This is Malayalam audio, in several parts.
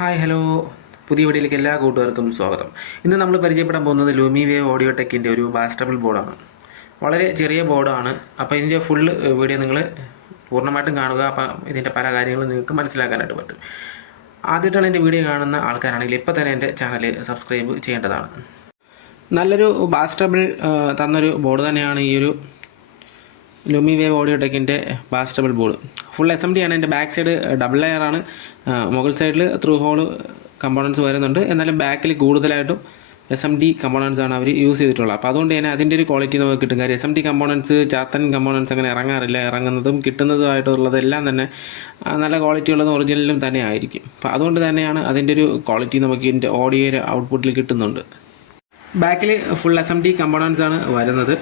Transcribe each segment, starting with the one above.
ഹായ് ഹലോ, പുതിയ വീഡിയോയിലേക്ക് എല്ലാ കൂട്ടുകാർക്കും സ്വാഗതം. ഇന്ന് നമ്മൾ പരിചയപ്പെടാൻ പോകുന്നത് ലൂമി വേവ് ഓഡിയോ ടെക്കിൻ്റെ ഒരു ബാസ്റ്റബിൾ ബോർഡാണ്. വളരെ ചെറിയ ബോർഡാണ്. അപ്പോൾ ഇതിൻ്റെ ഫുൾ വീഡിയോ നിങ്ങൾ പൂർണ്ണമായിട്ടും കാണുക. അപ്പം ഇതിൻ്റെ പല കാര്യങ്ങളും നിങ്ങൾക്ക് മനസ്സിലാക്കാനായിട്ട് പറ്റും. ആദ്യമായിട്ടാണ് എൻ്റെ വീഡിയോ കാണുന്ന ആൾക്കാരാണെങ്കിൽ ഇപ്പോൾ തന്നെ എൻ്റെ ചാനൽ സബ്സ്ക്രൈബ് ചെയ്യേണ്ടതാണ്. നല്ലൊരു ബാസ്റ്റബിൾ തന്നൊരു ബോർഡ് തന്നെയാണ് ഈ ഒരു ലൂമി വേവ് ഓഡിയോ ടെക്കിൻ്റെ ബാസ്റ്റബിൾ ബോർഡ്. ഫുൾ SMD ആണ്. എൻ്റെ ബാക്ക് സൈഡ് ഡബിൾ ലെയർ ആണ്. മുകൾ സൈഡിൽ ത്രൂ ഹോൾ കമ്പോണൻസ് വരുന്നുണ്ട്. എന്നാലും ബാക്കിൽ കൂടുതലായിട്ടും SMD കമ്പോണൻസ് ആണ് അവർ യൂസ് ചെയ്തിട്ടുള്ളത്. അപ്പോൾ അതുകൊണ്ട് തന്നെ അതിൻ്റെ ഒരു ക്വാളിറ്റി നമുക്ക് കിട്ടും. കാര്യം SMD കമ്പോണൻസ്, ചാത്തൻ കമ്പോണൻസ് അങ്ങനെ ഇറങ്ങാറില്ല. ഇറങ്ങുന്നതും കിട്ടുന്നതുമായിട്ടുള്ളതെല്ലാം തന്നെ നല്ല ക്വാളിറ്റി ഉള്ളതും ഒറിജിനലും തന്നെ ആയിരിക്കും. അപ്പോൾ അതുകൊണ്ട് തന്നെയാണ് അതിൻ്റെ ഒരു ക്വാളിറ്റി നമുക്ക് ഇതിൻ്റെ ഓഡിയോ ഔട്ട്പുട്ടിൽ കിട്ടുന്നുണ്ട്. ബാക്കിൽ ഫുൾ SMD കമ്പോണൻസ് ആണ് വരുന്നത്.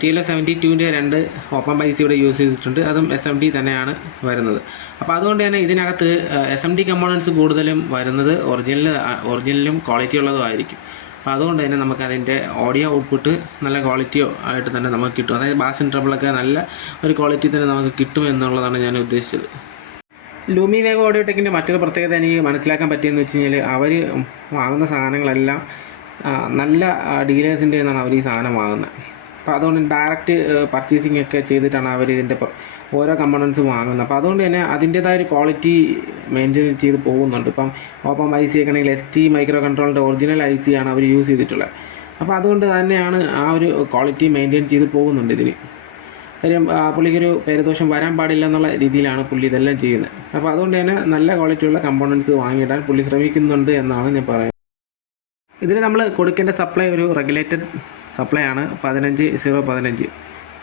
TLS72ൻ്റെ 2 ഓപ്പൺ ബൈസ് ഇവിടെ യൂസ് ചെയ്തിട്ടുണ്ട്. അതും SMD തന്നെയാണ് വരുന്നത്. അപ്പോൾ അതുകൊണ്ട് തന്നെ ഇതിനകത്ത് SMD കമ്പോണൻസ് കൂടുതലും വരുന്നത് ഒറിജിനലും ക്വാളിറ്റി ഉള്ളതുമായിരിക്കും. അപ്പോൾ അതുകൊണ്ട് തന്നെ നമുക്ക് അതിൻ്റെ ഓഡിയോ ഔട്ട്പുട്ട് നല്ല ക്വാളിറ്റിയോ ആയിട്ട് തന്നെ നമുക്ക് കിട്ടും. അതായത് ബാസ് ആൻഡ് ട്രബിളൊക്കെ നല്ല ഒരു ക്വാളിറ്റി തന്നെ നമുക്ക് കിട്ടും എന്നുള്ളതാണ് ഞാൻ ഉദ്ദേശിച്ചത്. ലൂമി വേവ് ഓഡിയോ ടെക്കിൻ്റെ മറ്റൊരു പ്രത്യേകത എനിക്ക് മനസ്സിലാക്കാൻ പറ്റിയെന്ന് വെച്ച് കഴിഞ്ഞാൽ അവർ വാങ്ങുന്ന സാധനങ്ങളെല്ലാം നല്ല ഡീലേഴ്സിൻ്റെ നിന്നാണ് അവർ ഈ സാധനം വാങ്ങുന്നത്. അപ്പോൾ അതുകൊണ്ട് ഡയറക്റ്റ് പർച്ചേസിംഗ് ഒക്കെ ചെയ്തിട്ടാണ് അവർ ഇതിൻ്റെ ഓരോ കമ്പോണൻസ് വാങ്ങുന്നത്. അപ്പോൾ അതുകൊണ്ട് തന്നെ അതിൻ്റേതായ ഒരു ക്വാളിറ്റി മെയിൻറ്റെയിൻ ചെയ്ത് പോകുന്നുണ്ട്. ഇപ്പം ഓപ്പൺ IC ഒക്കെ ആണെങ്കിൽ ST മൈക്രോ കൺട്രോളിൻ്റെ ഒറിജിനൽ IC ആണ് അവർ യൂസ് ചെയ്തിട്ടുള്ളത്. അപ്പോൾ അതുകൊണ്ട് തന്നെയാണ് ആ ഒരു ക്വാളിറ്റി മെയിൻറ്റെയിൻ ചെയ്ത് പോകുന്നുണ്ട് ഇതിന്. കാര്യം പുള്ളിക്കൊരു പേരുദോഷം വരാൻ പാടില്ല എന്നുള്ള രീതിയിലാണ് പുള്ളി ഇതെല്ലാം ചെയ്യുന്നത്. അപ്പോൾ അതുകൊണ്ട് തന്നെ നല്ല ക്വാളിറ്റിയുള്ള കമ്പോണൻസ് വാങ്ങിയിടാൻ പുള്ളി ശ്രമിക്കുന്നുണ്ട് എന്നാണ് ഞാൻ പറയുന്നത്. ഇതിന് നമ്മൾ കൊടുക്കേണ്ട സപ്ലൈ ഒരു റെഗുലേറ്റഡ് സപ്ലൈ ആണ്. 15-0-15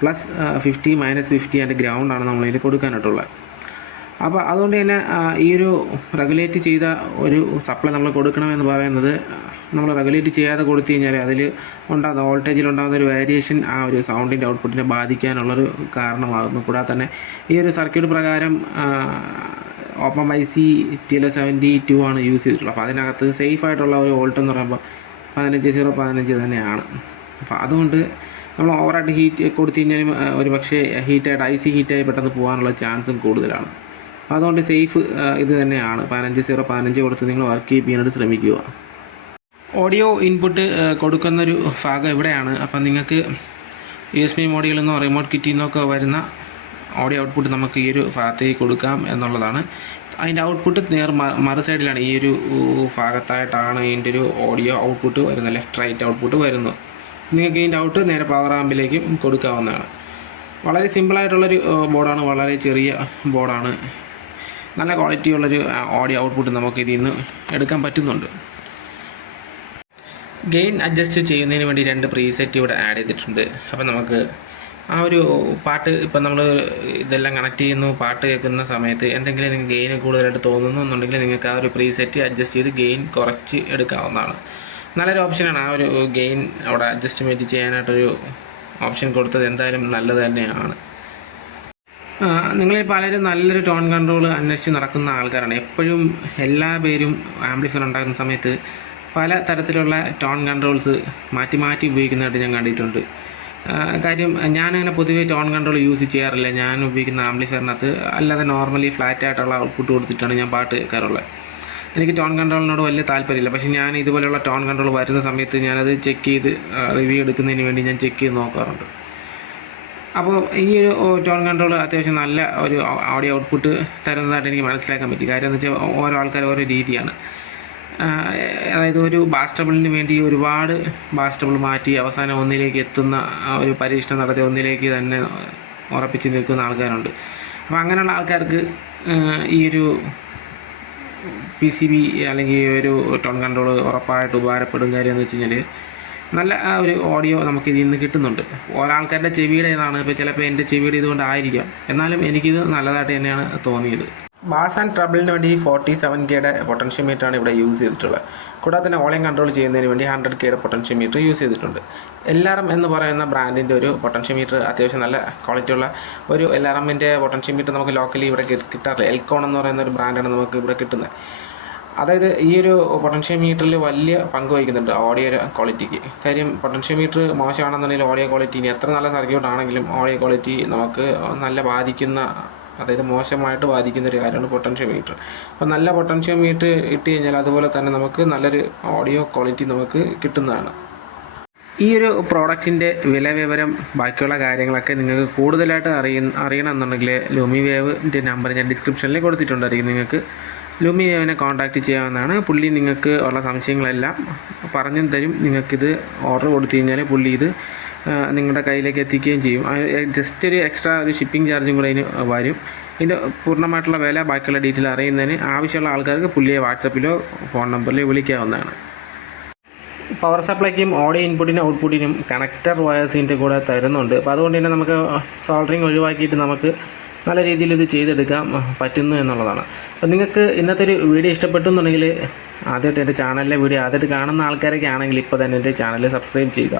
പ്ലസ് 50 -50 ആൻഡ് ഗ്രൗണ്ടാണ് നമ്മളിതിൽ കൊടുക്കാനായിട്ടുള്ളത്. അപ്പോൾ അതുകൊണ്ട് തന്നെ ഈ ഒരു റെഗുലേറ്റ് ചെയ്ത ഒരു സപ്ലൈ നമ്മൾ കൊടുക്കണമെന്ന് പറയുന്നത്, നമ്മൾ റെഗുലേറ്റ് ചെയ്യാതെ കൊടുത്തു കഴിഞ്ഞാൽ അതിൽ ഉണ്ടാകുന്ന വോൾട്ടേജിലുണ്ടാകുന്ന ഒരു വേരിയേഷൻ ആ ഒരു സൗണ്ടിൻ്റെ ഔട്ട്പുട്ടിനെ ബാധിക്കാനുള്ളൊരു കാരണമാകുന്നു. കൂടാതെ തന്നെ ഈ ഒരു സർക്യൂട്ട് പ്രകാരം ഓപ്പൺ IC TLS72 ആണ് യൂസ് ചെയ്തിട്ടുള്ളത്. അപ്പോൾ അതിനകത്ത് സേഫ് ആയിട്ടുള്ള ഒരു വോൾട്ട് എന്ന് പറയുമ്പോൾ 15-0-15 തന്നെയാണ്. അപ്പോൾ അതുകൊണ്ട് നമ്മൾ ഓവറായിട്ട് ഹീറ്റ് കൊടുത്തു കഴിഞ്ഞാലും ഒരു പക്ഷേ ഹീറ്റായിട്ട് IC ഹീറ്റായി പെട്ടെന്ന് പോകാനുള്ള ചാൻസും കൂടുതലാണ്. അപ്പോൾ അതുകൊണ്ട് സേഫ് ഇത് തന്നെയാണ്. 15-0-15 കൊടുത്ത് നിങ്ങൾ വർക്ക് ചെയ്യാനായിട്ട് ശ്രമിക്കുക. ഓഡിയോ ഇൻപുട്ട് കൊടുക്കുന്നൊരു ഭാഗം ഇവിടെയാണ്. അപ്പം നിങ്ങൾക്ക് USB മോഡിയിൽ നിന്നോ റിമോട്ട് കിറ്റിൽ നിന്നൊക്കെ വരുന്ന ഓഡിയോ ഔട്ട്പുട്ട് നമുക്ക് ഈ ഒരു ഭാഗത്തേക്ക് കൊടുക്കാം എന്നുള്ളതാണ്. അതിൻ്റെ ഔട്ട്പുട്ട് മറു സൈഡിലാണ്. ഈ ഒരു ഭാഗത്തായിട്ടാണ് ഇതിൻ്റെ ഒരു ഓഡിയോ ഔട്ട്പുട്ട് വരുന്നത്. ലെഫ്റ്റ് റൈറ്റ് ഔട്ട്പുട്ട് വരുന്നു. നിങ്ങൾക്ക് ഇതിൻ്റെ ഔട്ട് നേരെ പവർ ആമ്പിലേക്കും കൊടുക്കാവുന്നതാണ്. വളരെ സിമ്പിളായിട്ടുള്ളൊരു ബോർഡാണ്. വളരെ ചെറിയ ബോർഡാണ്. നല്ല ക്വാളിറ്റിയുള്ളൊരു ഓഡിയോ ഔട്ട്പുട്ട് നമുക്ക് ഇതിൽ നിന്ന് എടുക്കാൻ പറ്റുന്നുണ്ട്. ഗെയിൻ അഡ്ജസ്റ്റ് ചെയ്യുന്നതിന് വേണ്ടി 2 പ്രീസെറ്റ് ഇവിടെ ആഡ് ചെയ്തിട്ടുണ്ട്. അപ്പോൾ നമുക്ക് ആ ഒരു പാട്ട് ഇപ്പം നമ്മൾ ഇതെല്ലാം കണക്ട് ചെയ്യുന്നു, പാട്ട് കേൾക്കുന്ന സമയത്ത് എന്തെങ്കിലും നിങ്ങൾക്ക് ഗെയിൻ കൂടുതലായിട്ട് തോന്നുന്നു എന്നുണ്ടെങ്കിൽ നിങ്ങൾക്ക് ആ ഒരു പ്രീസെറ്റ് അഡ്ജസ്റ്റ് ചെയ്ത് ഗെയിൻ കുറച്ച് എടുക്കാവുന്നതാണ്. നല്ലൊരു ഓപ്ഷനാണ്. ആ ഒരു ഗെയിൻ അവിടെ അഡ്ജസ്റ്റ്മെൻറ്റ് ചെയ്യാനായിട്ടൊരു ഓപ്ഷൻ കൊടുത്തത് എന്തായാലും നല്ലത് തന്നെയാണ്. നിങ്ങളിൽ പലരും നല്ലൊരു ടോൺ കൺട്രോൾ അന്വേഷിച്ച് നടക്കുന്ന ആൾക്കാരാണ്. എപ്പോഴും എല്ലാ പേരും ആംപ്ലിഫയർ ഉണ്ടാക്കുന്ന സമയത്ത് പല തരത്തിലുള്ള ടോൺ കൺട്രോൾസ് മാറ്റി മാറ്റി ഉപയോഗിക്കുന്നതായിട്ട് ഞാൻ കണ്ടിട്ടുണ്ട്. കാര്യം ഞാനങ്ങനെ പൊതുവേ ടോൺ കൺട്രോൾ യൂസ് ചെയ്യാറില്ല. ഞാൻ ഉപയോഗിക്കുന്ന ആംപ്ലിഫയറിനകത്ത് അല്ലാതെ നോർമലി ഫ്ലാറ്റ് ആയിട്ടുള്ള ഔട്ട്പുട്ട് കൊടുത്തിട്ടാണ് ഞാൻ പാട്ട് കേൾക്കാറുള്ളത്. എനിക്ക് ടോൺ കൺട്രോളിനോട് വലിയ താല്പര്യമില്ല. പക്ഷേ ഞാൻ ഇതുപോലെയുള്ള ടോൺ കൺട്രോൾ വരുന്ന സമയത്ത് ഞാനത് ചെക്ക് ചെയ്ത് റിവ്യൂ എടുക്കുന്നതിന് വേണ്ടി ഞാൻ ചെക്ക് ചെയ്ത് നോക്കാറുണ്ട്. അപ്പോൾ ഈ ഒരു ടോൺ കൺട്രോൾ അത്യാവശ്യം നല്ല ഒരു ഓഡിയോ ഔട്ട്പുട്ട് തരുന്നതായിട്ട് എനിക്ക് മനസ്സിലാക്കാൻ പറ്റി. കാര്യം എന്ന് വെച്ചാൽ ഓരോ ആൾക്കാർ ഓരോ രീതിയാണ്. അതായത് ഒരു ബാസ്റ്റബിളിന് വേണ്ടി ഒരുപാട് ബാസ്റ്റബിൾ മാറ്റി അവസാനം ഒന്നിലേക്ക് എത്തുന്ന ഒരു പരീക്ഷണം നടത്തി ഒന്നിലേക്ക് തന്നെ ഉറപ്പിച്ച് നിൽക്കുന്ന ആൾക്കാരുണ്ട്. അപ്പോൾ അങ്ങനെയുള്ള ആൾക്കാർക്ക് ഈ ഒരു PCB അല്ലെങ്കിൽ ഒരു ടോൺ കൺട്രോൾ ഉറപ്പായിട്ട് ഉപകാരപ്പെടും. കാര്യം എന്ന് വെച്ച് കഴിഞ്ഞാൽ നല്ല ഒരു ഓഡിയോ നമുക്ക് ഇതിൽ നിന്ന് കിട്ടുന്നുണ്ട്. ഓരോ ആൾക്കാരുടെ ചെവിയുടെ ഇതാണ്. ഇപ്പോൾ ചിലപ്പോൾ എൻ്റെ ചെവിയുടെ ഇതുകൊണ്ടായിരിക്കാം. എന്നാലും എനിക്കിത് നല്ലതായിട്ട് തന്നെയാണ് തോന്നിയത്. ബാസ് ആൻഡ് ട്രബിളിന് വേണ്ടി 47Kയുടെ പൊട്ടൻഷ്യോമീറ്ററാണ് ഇവിടെ യൂസ് ചെയ്തിട്ടുള്ളത്. കൂടാതെ തന്നെ വോളിയം കൺട്രോൾ ചെയ്യുന്നതിന് വേണ്ടി 100Kയുടെ പൊട്ടൻഷ്യോമീറ്റർ യൂസ് ചെയ്തിട്ടുണ്ട്. LRM എന്ന് പറയുന്ന ബ്രാൻഡിൻ്റെ ഒരു പൊട്ടൻഷ്യോമീറ്റർ അത്യാവശ്യം നല്ല ക്വാളിറ്റിയുള്ള ഒരു LRMൻ്റെ പൊട്ടൻഷ്യോമീറ്റർ നമുക്ക് ലോക്കലി ഇവിടെ കിട്ടാറില്ല. എൽക്കോൺ എന്ന് പറയുന്ന ഒരു ബ്രാൻഡാണ് നമുക്ക് ഇവിടെ കിട്ടുന്നത്. അതായത് ഈ ഒരു പൊട്ടൻഷ്യോമീറ്ററിൽ വലിയ പങ്ക് വഹിക്കുന്നുണ്ട് ഓഡിയോ ക്വാളിറ്റിക്ക്. കാര്യം പൊട്ടൻഷ്യോമീറ്റർ മോശമാണെന്നുണ്ടെങ്കിൽ ഓഡിയോ ക്വാളിറ്റി ഇനി എത്ര നല്ല സർക്യൂട്ട് ആണെങ്കിലും ഓഡിയോ ക്വാളിറ്റി നമുക്ക് നല്ല ബാധിക്കുന്ന അതായത് മോശമായിട്ട് ബാധിക്കുന്ന ഒരു കാര്യമാണ് പൊട്ടൻഷ്യോമീറ്റർ. അപ്പോൾ നല്ല പൊട്ടൻഷ്യോമീറ്റർ ഇട്ട് കഴിഞ്ഞാൽ അതുപോലെ തന്നെ നമുക്ക് നല്ലൊരു ഓഡിയോ ക്വാളിറ്റി നമുക്ക് കിട്ടുന്നതാണ്. ഈ ഒരു പ്രോഡക്റ്റിൻ്റെ വില വിവരം ബാക്കിയുള്ള കാര്യങ്ങളൊക്കെ നിങ്ങൾക്ക് കൂടുതലായിട്ട് അറിയണമെന്നുണ്ടെങ്കിൽ ലൂമി വേവിൻ്റെ നമ്പർ ഞാൻ ഡിസ്ക്രിപ്ഷനിൽ കൊടുത്തിട്ടുണ്ടായിരിക്കും. നിങ്ങൾക്ക് ലൂമി വേവിനെ കോൺടാക്റ്റ് ചെയ്യാവുന്നതാണ്. പുള്ളി നിങ്ങൾക്ക് ഉള്ള സംശയങ്ങളെല്ലാം പറഞ്ഞു തരും. നിങ്ങൾക്കിത് ഓർഡർ കൊടുത്തു കഴിഞ്ഞാൽ പുള്ളി ഇത് നിങ്ങളുടെ കയ്യിലേക്ക് എത്തിക്കുകയും ചെയ്യും. ജസ്റ്റ് ഒരു എക്സ്ട്രാ ഒരു ഷിപ്പിംഗ് ചാർജും കൂടെ അതിന് വരും. ഇതിൻ്റെ പൂർണ്ണമായിട്ടുള്ള വില ബാക്കിയുള്ള ഡീറ്റെയിൽ അറിയുന്നതിന് ആവശ്യമുള്ള ആൾക്കാർക്ക് പുള്ളിയെ വാട്സപ്പിലോ ഫോൺ നമ്പറിലോ വിളിക്കാവുന്നതാണ്. പവർ സപ്ലൈക്കും ഓഡിയോ ഇൻപുട്ടിനും ഔട്ട്പുട്ടിനും കണക്ടർ വയേഴ്സിൻ്റെ കൂടെ തരുന്നുണ്ട്. അപ്പോൾ അതുകൊണ്ട് തന്നെ നമുക്ക് സോൾഡറിങ് ഒഴിവാക്കിയിട്ട് നമുക്ക് നല്ല രീതിയിൽ ഇത് ചെയ്തെടുക്കാൻ പറ്റുന്നു എന്നുള്ളതാണ്. അപ്പോൾ നിങ്ങൾക്ക് ഇന്നത്തെ ഒരു വീഡിയോ ഇഷ്ടപ്പെട്ടു എന്നുണ്ടെങ്കിൽ ആദ്യമായിട്ട് എൻ്റെ ചാനലിലെ വീഡിയോ ആദ്യമായിട്ട് കാണുന്ന ആൾക്കാരൊക്കെ ആണെങ്കിൽ ഇപ്പോൾ തന്നെ എൻ്റെ ചാനൽ സബ്സ്ക്രൈബ് ചെയ്യുക.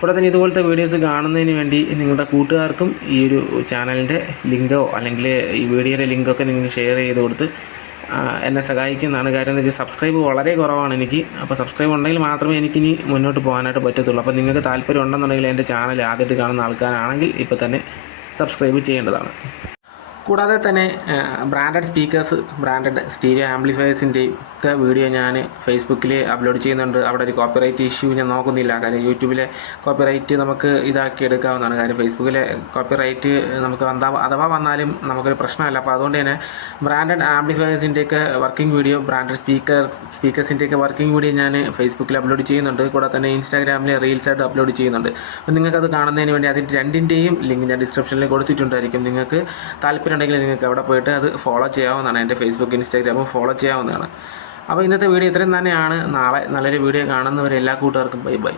കൂടെ തന്നെ ഇതുപോലത്തെ വീഡിയോസ് കാണുന്നതിന് വേണ്ടി നിങ്ങളുടെ കൂട്ടുകാർക്കും ഈ ഒരു ചാനലിൻ്റെ ലിങ്കോ അല്ലെങ്കിൽ ഈ വീഡിയോയുടെ ലിങ്കൊക്കെ നിങ്ങൾ ഷെയർ ചെയ്ത് കൊടുത്ത് എന്നെ സഹായിക്കുന്നതാണ്. കാര്യം എന്താ വെച്ചാൽ സബ്സ്ക്രൈബ് വളരെ കുറവാണ് എനിക്ക്. അപ്പോൾ സബ്സ്ക്രൈബ് ഉണ്ടെങ്കിൽ മാത്രമേ എനിക്കിനി മുന്നോട്ട് പോകാനായിട്ട് പറ്റത്തുള്ളൂ. അപ്പോൾ നിങ്ങൾക്ക് താല്പര്യം ഉണ്ടെന്നുണ്ടെങ്കിൽ എൻ്റെ ചാനൽ ആദ്യമായിട്ട് കാണുന്ന ആൾക്കാരാണെങ്കിൽ ഇപ്പോൾ തന്നെ സബ്സ്ക്രൈബ് ചെയ്യേണ്ടതാണ്. കൂടാതെ തന്നെ ബ്രാൻഡഡ് സ്പീക്കേഴ്സ്, ബ്രാൻഡഡ് സ്റ്റീരിയോ ആംപ്ലിഫയേഴ്സിൻ്റെയും ഒക്കെ വീഡിയോ ഞാൻ ഫേസ്ബുക്കിൽ അപ്ലോഡ് ചെയ്യുന്നുണ്ട്. അവിടെ ഒരു കോപ്പിറൈറ്റ് ഇഷ്യൂ ഞാൻ നോക്കുന്നില്ല. കാര്യം യൂട്യൂബിലെ കോപ്പിറൈറ്റ് നമുക്ക് ഇതാക്കി എടുക്കാവുന്നതാണ്. കാര്യം ഫേസ്ബുക്കിലെ കോപ്പിറൈറ്റ് നമുക്ക് അഥവാ വന്നാലും നമുക്കൊരു പ്രശ്നമല്ല. അപ്പോൾ അതുകൊണ്ട് തന്നെ ബ്രാൻഡഡ് ആംപ്ലിഫയേഴ്സിൻ്റെയൊക്കെ വർക്കിംഗ് വീഡിയോ, ബ്രാൻഡഡ് സ്പീക്കേഴ്സിൻ്റെയൊക്കെ വർക്കിംഗ് വീഡിയോ ഞാൻ ഫേസ്ബുക്കിൽ അപ്ലോഡ് ചെയ്യുന്നുണ്ട്. കൂടാതെ തന്നെ ഇൻസ്റ്റാഗ്രാമിൽ റീൽസായിട്ട് അപ്ലോഡ് ചെയ്യുന്നുണ്ട്. അപ്പോൾ നിങ്ങൾക്കത് കാണുന്നതിന് വേണ്ടി അതിൻ്റെ രണ്ടിൻ്റെയും ലിങ്ക് ഞാൻ ഡിസ്ക്രിപ്ഷനിൽ കൊടുത്തിട്ടുണ്ടായിരിക്കും. നിങ്ങൾക്ക് താല്പര്യം ഉണ്ടെങ്കിൽ നിങ്ങൾക്ക് അവിടെ പോയിട്ട് അത് ഫോളോ ചെയ്യാവുന്നതാണ്. എൻ്റെ ഫേസ്ബുക്ക്, ഇൻസ്റ്റാഗ്രാമും ഫോളോ ചെയ്യാവുന്നതാണ്. അപ്പോൾ ഇന്നത്തെ വീഡിയോ ഇത്രയും തന്നെയാണ്. നാളെ നല്ലൊരു വീഡിയോ കാണുന്നവരെ എല്ലാ കൂട്ടുകാർക്കും ബൈ ബൈ.